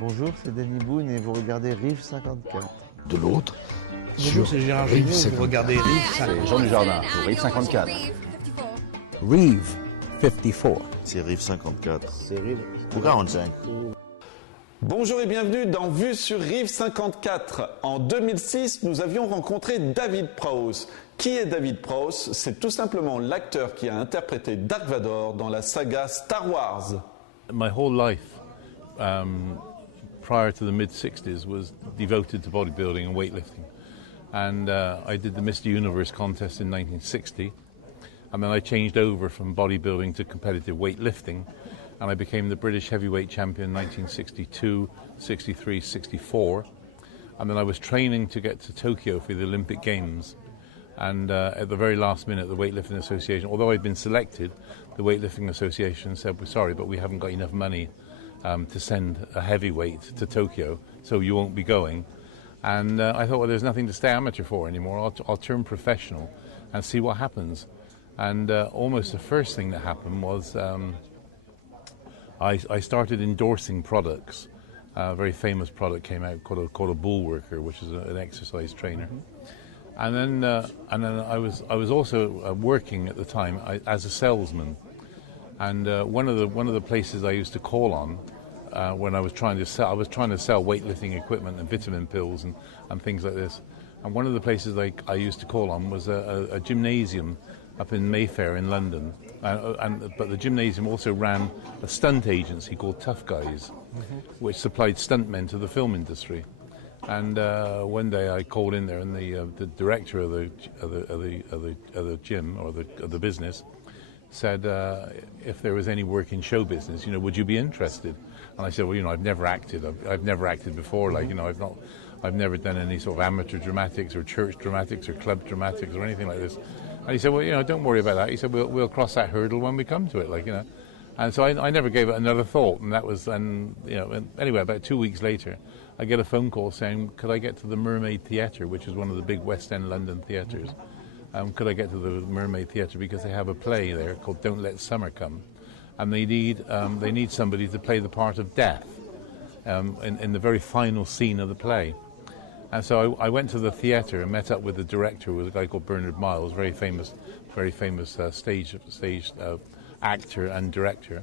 Bonjour, c'est Danny Boone et vous regardez Riv54. De l'autre, bonjour, c'est Gérard Jugnot, vous regardez Riv54. Jean Dujardin pour Riv54. Riv54. C'est Riv54. C'est Riv Ou 45. Bonjour et bienvenue dans Vue sur Riv54. En 2006, nous avions rencontré David Prowse. Qui est David Prowse? C'est tout simplement l'acteur qui a interprété Dark Vador dans la saga Star Wars. My whole life, prior to the mid-60s, was devoted to bodybuilding and weightlifting. And I did the Mr. Universe contest in 1960. And then I changed over from bodybuilding to competitive weightlifting. And I became the British heavyweight champion in 1962, 63, 64. And then I was training to get to Tokyo for the Olympic Games. And at the very last minute, the Weightlifting Association, although I'd been selected, the Weightlifting Association said, "We're sorry, but we haven't got enough money to send a heavyweight to Tokyo, so you won't be going." And I thought, well, there's nothing to stay amateur for anymore. I'll turn professional and see what happens. And almost the first thing that happened was I started endorsing products. A very famous product came out called a Bullworker, which is an exercise trainer. And then I was also working at the time as a salesman, and one of the places I used to call on when I was trying to sell weightlifting equipment and vitamin pills and things like this. And one of the places I used to call on was a gymnasium up in Mayfair in London, but the gymnasium also ran a stunt agency called Tough Guys, which supplied stuntmen to the film industry. And one day I called in there, and the director of the gym or the business said if there was any work in show business, would you be interested? And I said, well, I've never acted. I've never acted before. I've never done any sort of amateur dramatics or church dramatics or club dramatics or anything like this. And he said, well, don't worry about that. He said, we'll cross that hurdle when we come to it, And so I never gave it another thought. And that was, and anyway, about 2 weeks later, I get a phone call saying, could I get to the Mermaid Theatre, which is one of the big West End London theatres? Could I get to the Mermaid Theatre because they have a play there called Don't Let Summer Come, and they need somebody to play the part of Death in the very final scene of the play. And so I went to the theatre and met up with the director, who was a guy called Bernard Miles, very famous stage actor and director.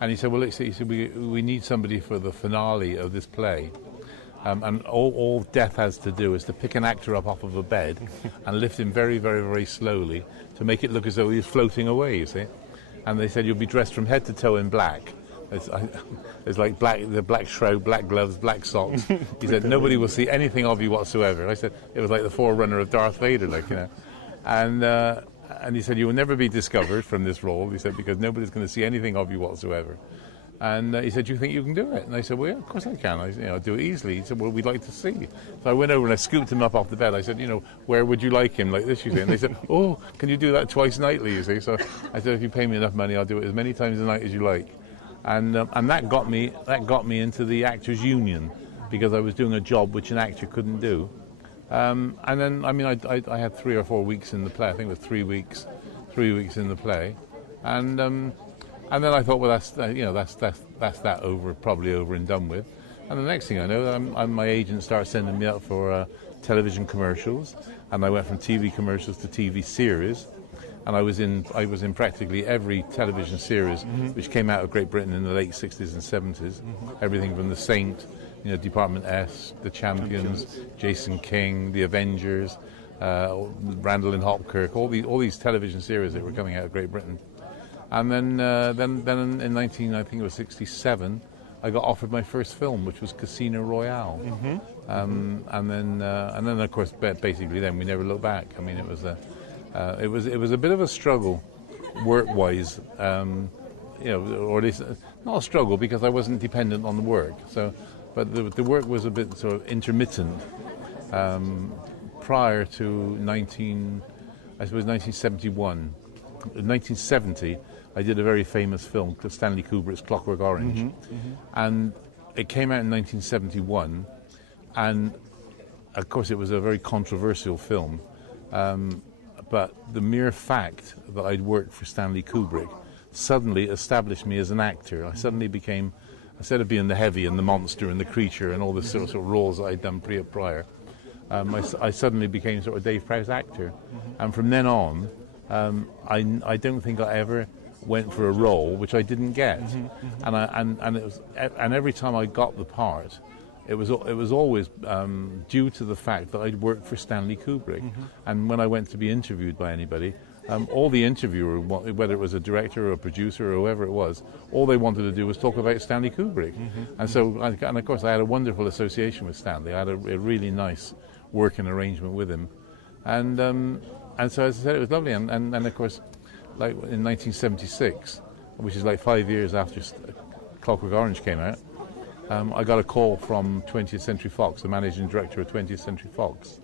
And he said, well, we need somebody for the finale of this play. And all Death has to do is to pick an actor up off of a bed and lift him very, very, very slowly to make it look as though he's floating away, you see. And they said, you'll be dressed from head to toe in black. It's like the black shroud, black gloves, black socks. He said, nobody will see anything of you whatsoever. I said, it was like the forerunner of Darth Vader, And he said, you will never be discovered from this role, he said, because nobody's going to see anything of you whatsoever. And he said, do you think you can do it? And I said, well, yeah, of course I can. I'll do it easily. He said, well, we'd like to see. So I went over and I scooped him up off the bed. I said, where would you like him, like this, you see? And they said, oh, can you do that twice nightly, you see? So I said, if you pay me enough money, I'll do it as many times a night as you like. And that got me into the Actors Union, because I was doing a job which an actor couldn't do. And then, I had 3 or 4 weeks in the play. I think it was 3 weeks in the play. And then I thought, well, that's that probably over and done with. And the next thing I know, my agent started sending me out for television commercials, and I went from TV commercials to TV series, and I was in practically every television series which came out of Great Britain in the late 60s and 70s. Everything from The Saint, Department S, The Champions, Jason King, The Avengers, Randall and Hopkirk, all these television series that were coming out of Great Britain. And then in 1967, I got offered my first film, which was Casino Royale. And then of course, basically, then we never looked back. It was a bit of a struggle, work-wise, or at least not a struggle because I wasn't dependent on the work. So, but the work was a bit sort of intermittent. Prior to 1971. In 1970, I did a very famous film, Stanley Kubrick's Clockwork Orange, and it came out in 1971, and of course it was a very controversial film, but the mere fact that I'd worked for Stanley Kubrick suddenly established me as an actor. I suddenly became instead of being the heavy and the monster and the creature and all the sort of roles that I'd done prior, I suddenly became sort of Dave Prowse actor. And from then on, I don't think I ever went for a role which I didn't get. And every time I got the part, it was always due to the fact that I'd worked for Stanley Kubrick. And when I went to be interviewed by anybody, all the interviewer, whether it was a director or a producer or whoever it was, all they wanted to do was talk about Stanley Kubrick. And so, and of course, I had a wonderful association with Stanley. I had a really nice working arrangement with him. And so, as I said, it was lovely. And of course, like in 1976, which is like 5 years after Clockwork Orange came out, I got a call from 20th Century Fox, the managing director of 20th Century Fox.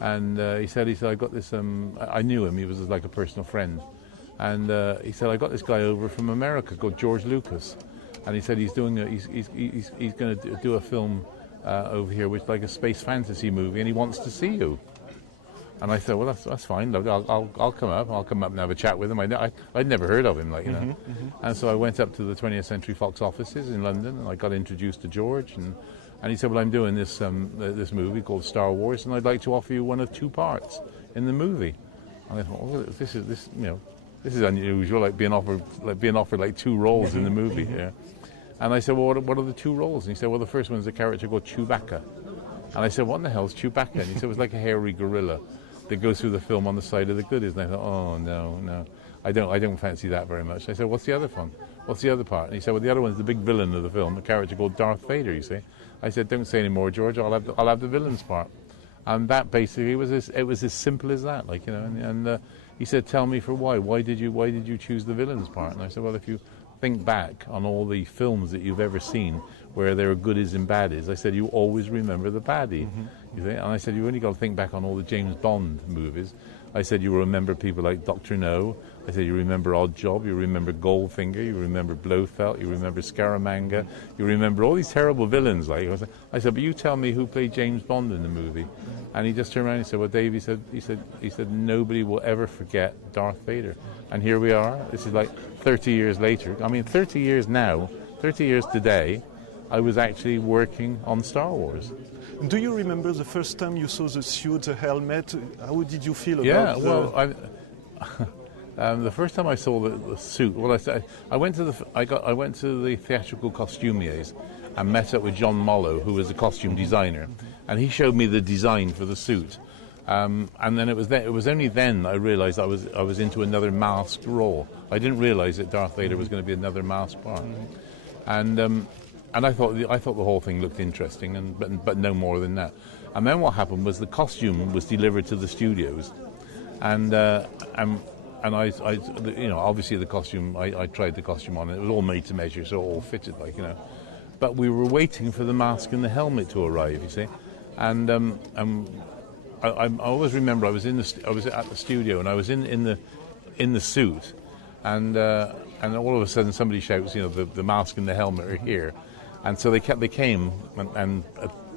And he said, I got this, I knew him, he was like a personal friend. And he said, I got this guy over from America called George Lucas. And he said he's going to do a film over here, which is like a space fantasy movie, and he wants to see you. And I said, well, that's fine. I'll come up. I'll come up and have a chat with him. I'd never heard of him, like, you know. And so I went up to the 20th Century Fox offices in London, and I got introduced to George. And he said, well, I'm doing this this movie called Star Wars, and I'd like to offer you one of 2 parts in the movie. And I thought, well, this is unusual, like being offered like 2 roles in the movie. Yeah. And I said, well, what are the 2 roles? And he said, well, the first one's a character called Chewbacca. And I said, what in the hell's Chewbacca? And he said, it was like a hairy gorilla that goes through the film on the side of the goodies. And I thought, oh, no, I don't fancy that very much. I said, what's the other one? What's the other part? And he said, well, the other one's the big villain of the film, a character called Darth Vader, you see. I said, don't say any more, George, I'll have the villain's part. And that basically was as simple as that, like, you know. And he said, tell me for why. Why did you choose the villain's part? And I said, well, if you think back on all the films that you've ever seen where there are goodies and baddies, I said, you always remember the baddie. You see? And I said, you only got to think back on all the James Bond movies. I said, you remember people like Dr. No. I said, you remember Odd Job, you remember Goldfinger, you remember Blofeld, you remember Scaramanga, you remember all these terrible villains. Like I said, but you tell me who played James Bond in the movie. And he just turned around and said, well, Dave, he said, nobody will ever forget Darth Vader. And here we are. This is like 30 years later. I mean, 30 years now, 30 years today, I was actually working on Star Wars. Do you remember the first time you saw the suit, the helmet? How did you feel Yeah, about well, the first time I saw the suit, well, I went to the theatrical costumiers and met up with John Mollo, who was a costume designer, and he showed me the design for the suit. And then it was only then I realised I was into another masked role. I didn't realise that Darth Vader was going to be another masked part, and I thought the whole thing looked interesting, but no more than that. And then what happened was the costume was delivered to the studios, and I you know, obviously the costume, I tried the costume on, and it was all made to measure, so all fitted, like, you know. But we were waiting for the mask and the helmet to arrive, you see, and I always remember I was at the studio, and I was in the suit, and all of a sudden somebody shouts, you know, the mask and the helmet are here. And so they came and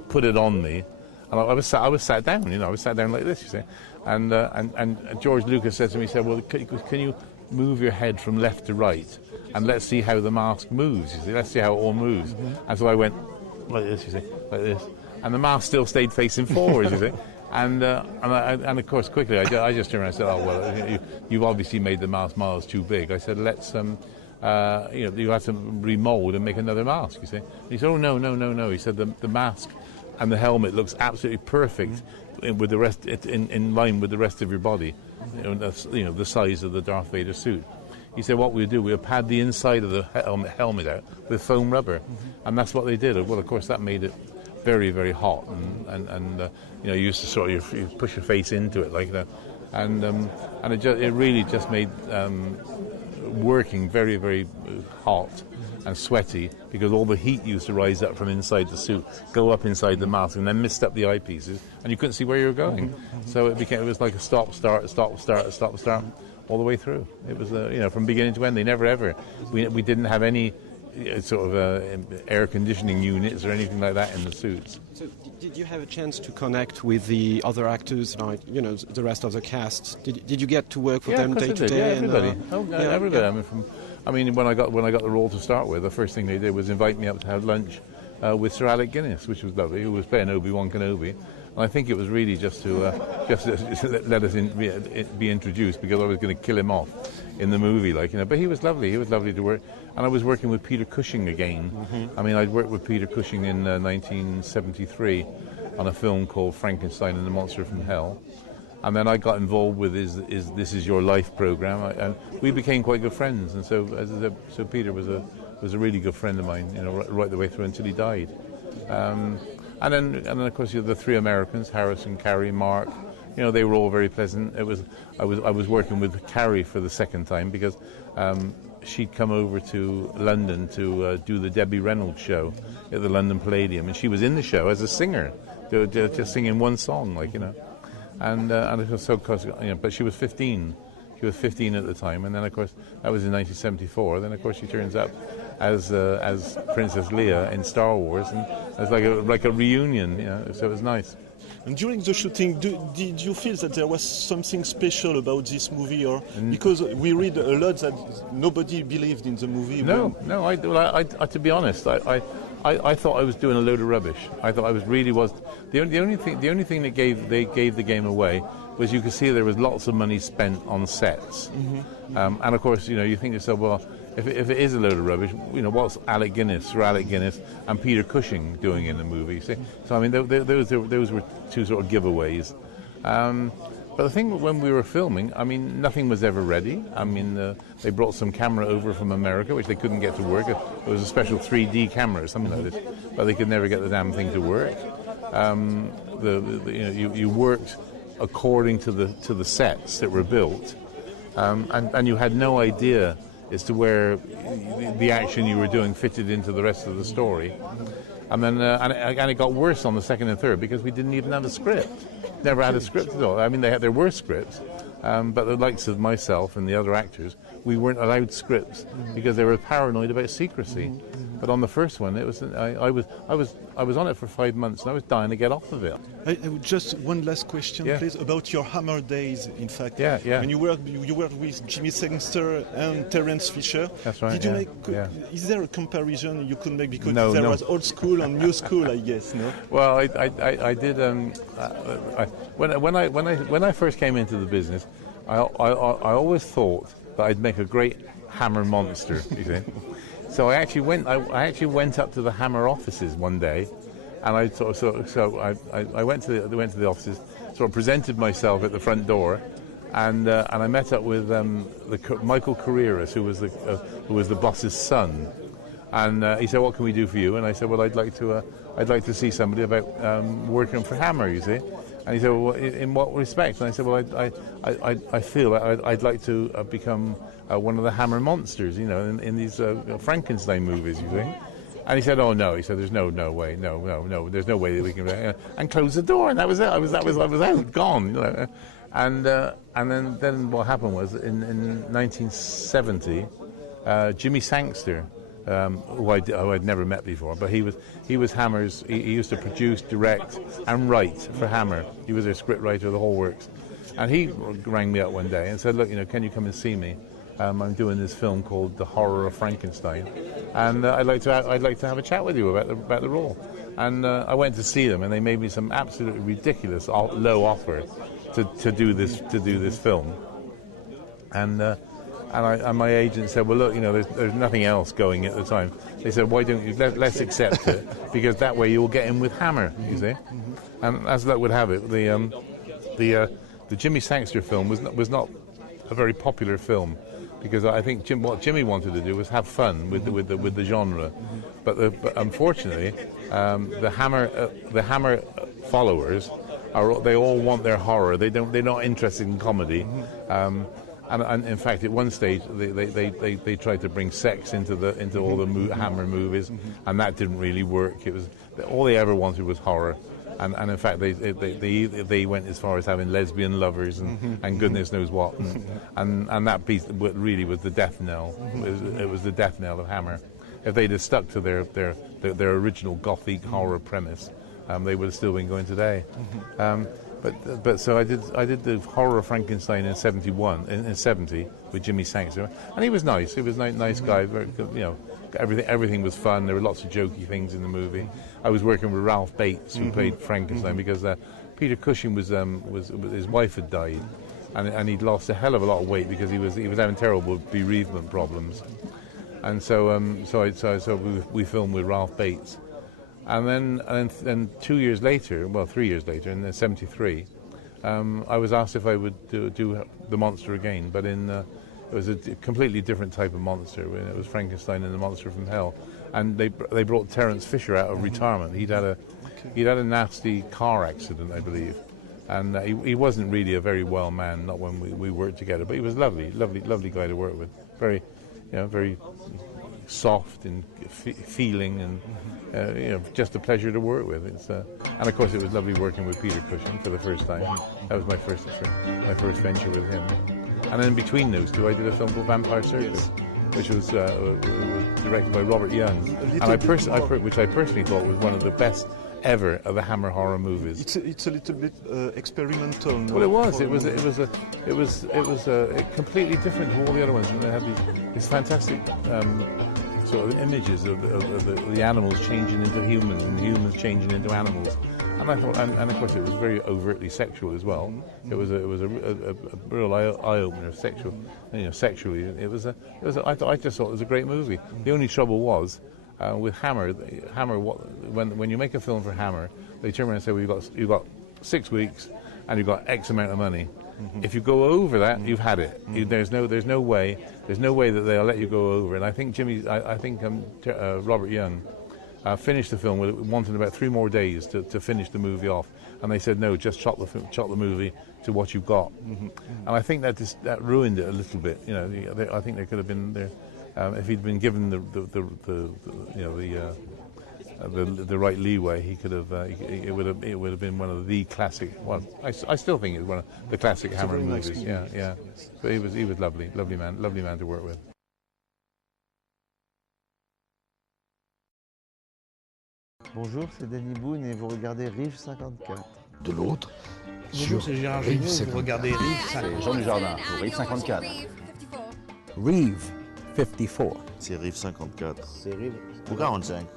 put it on me, and I was sat down, you know, I was sat down like this, you see, and George Lucas said to me, he said, well, can you move your head from left to right, and let's see how the mask moves, you see, let's see how it all moves. And so I went like this, you see, like this, and the mask still stayed facing forwards, you see, and of course quickly I just turned around and said, oh well, you've obviously made the mask miles too big. I said, let's you know, you have to remold and make another mask, you see. And he said, oh, no. He said, the mask and the helmet looks absolutely perfect with the rest, in line with the rest of your body. You know, that's, you know, the size of the Darth Vader suit. He said, what we'll do, we'll pad the inside of the helmet out with foam rubber. And that's what they did. Well, of course, that made it very, very hot. And you know, you used to sort of you push your face into it like that. And it really just made working very, very hot and sweaty, because all the heat used to rise up from inside the suit, go up inside the mask, and then mist up the eyepieces, and you couldn't see where you were going. So it was like a stop start all the way through. It was you know, from beginning to end. They never ever we didn't have any sort of air conditioning units or anything like that in the suits. So did you have a chance to connect with the other actors, like, you know, the rest of the cast? Did you get to work with them day to day? Yeah, everybody. Everybody. I mean, I mean, when I got the role to start with, the first thing they did was invite me up to have lunch with Sir Alec Guinness, which was lovely, who was playing Obi-Wan Kenobi. And I think it was really just to let us be introduced, because I was going to kill him off in the movie, like, you know. But he was lovely. He was lovely to work. And I was working with Peter Cushing again. I mean, I'd worked with Peter Cushing in 1973 on a film called Frankenstein and the Monster from Hell. And then I got involved with his This Is Your Life program, and we became quite good friends. And so, as I said, so Peter was a really good friend of mine, you know, right the way through until he died. And then of course you have the three Americans, Harrison, Carrie, Mark. You know, they were all very pleasant. I was working with Carrie for the second time because she'd come over to London to do the Debbie Reynolds show at the London Palladium, and she was in the show as a singer, just singing one song, like, you know. And it was so close, you know, but she was 15. She was 15 at the time, and then of course that was in 1974. Then of course she turns up as Princess Leia in Star Wars, and it's like a reunion, you know. So it was nice. And during the shooting, did you feel that there was something special about this movie, or because we read a lot that nobody believed in the movie? No. I to be honest, I thought I was doing a load of rubbish. I thought I was the only thing that gave the game away was you could see there was lots of money spent on sets, and of course, you know, you think to yourself, well, if it is a load of rubbish, you know, what's Sir Alec Guinness and Peter Cushing doing in the movie? See? So I mean, those were two sort of giveaways. But the thing when we were filming, I mean, nothing was ever ready. I mean, they brought some camera over from America, which they couldn't get to work. It was a special 3D camera or something like this, but they could never get the damn thing to work. You worked according to the sets that were built, and you had no idea as to where the action you were doing fitted into the rest of the story. And then and it got worse on the second and third because we didn't even have a script. Never had a script at all. I mean, there were scripts, but the likes of myself and the other actors, we weren't allowed scripts because they were paranoid about secrecy. But on the first one, it was I was on it for 5 months and I was dying to get off of it. Just one last question, please, about your Hammer days. In fact, when you worked with Jimmy Sangster and Terence Fisher. That's right. Did you make? Is there a comparison you could make because there was old school and new school, I guess? No. Well, I did. When I first came into the business, I always thought that I'd make a great Hammer monster. You see. So I actually went up to the Hammer offices one day, and I went to the offices, sort of presented myself at the front door, and I met up with Michael Carreras, who was the boss's son, and he said, "What can we do for you?" And I said, "Well, I'd like to see somebody about working for Hammer, you see." And he said, "Well, in what respect?" And I said, "Well, I feel I'd like to become one of the Hammer monsters, you know, in these Frankenstein movies, you think?" And he said, "Oh no," he said, "There's no way, no, there's no way that we can," and close the door, and that was it. I was out, gone, you know. And then what happened was in 1970, Jimmy Sangster, who I'd never met before, but he was Hammer's. He used to produce, direct, and write for Hammer. He was their script writer, the whole works. And he rang me up one day and said, "Look, you know, can you come and see me? I'm doing this film called The Horror of Frankenstein, and I'd like to have a chat with you about the role." And I went to see them, and they made me some absolutely ridiculous low offer to do this film. And my agent said, "Well, look, you know, there's nothing else going at the time." They said, "Why don't you let's accept it, because that way you'll get in with Hammer, you see." And as luck would have it, the Jimmy Sangster film was not a very popular film, because I think what Jimmy wanted to do was have fun with the genre, but unfortunately, the Hammer followers they all want their horror. They're not interested in comedy. And in fact, at one stage, they tried to bring sex into all the Hammer movies, and that didn't really work. It was all they ever wanted was horror, and in fact, they went as far as having lesbian lovers and goodness knows what, and that piece really was the death knell. It was the death knell of Hammer. If they'd have stuck to their original gothic horror premise, they would have still been going today. But so I did the Horror of Frankenstein in '70 with Jimmy Sankster, and he was nice. He was a nice guy. Very, you know, everything was fun. There were lots of jokey things in the movie. I was working with Ralph Bates, who played Frankenstein, because Peter Cushing was his wife had died, and he'd lost a hell of a lot of weight because he was having terrible bereavement problems, and so we filmed with Ralph Bates. And then 2 years later, well, 3 years later, in '73, I was asked if I would do the monster again, but it was a completely different type of monster. It was Frankenstein and the Monster from Hell, and they brought Terence Fisher out of retirement. He'd had a nasty car accident, I believe, and he wasn't really a very well man, not when we worked together. But he was lovely guy to work with. Very soft and feeling, and just a pleasure to work with. And of course, it was lovely working with Peter Cushing for the first time. That was my first venture with him. And then between those two, I did a film called Vampire Circus, which was directed by Robert Young, and which I personally thought was one of the best ever of the Hammer horror movies. It's a little bit experimental. No? Well, it was. It was completely different to all the other ones, and they had these fantastic sort of images of the animals changing into humans and humans changing into animals. And I thought, and of course, it was very overtly sexual as well. It was a real eye opener, sexually. I just thought it was a great movie. The only trouble was, with Hammer, when you make a film for Hammer, they turn around and say, well, you've got 6 weeks and you've got X amount of money. If you go over that, you've had it. There's no way that they'll let you go over. And I think Robert Young finished the film wanting about 3 more days to finish the movie off, and they said no, just chop the movie to what you've got. And I think that ruined it a little bit. I think there could have been there. If he'd been given the right leeway, he could have. It would have been one of the classic. Well, I still think it's one of the classic Hammer movies. Nice movie. Yeah. But he was lovely man to work with. Bonjour, c'est Danny Boone et vous regardez Riv54. De l'autre, Bonjour, c'est Gérard Giroux, vous regardez Riv54. Jean Dujardin pour Riv54. Riv54. C'est Riv54. C'est Riv. Ou 45.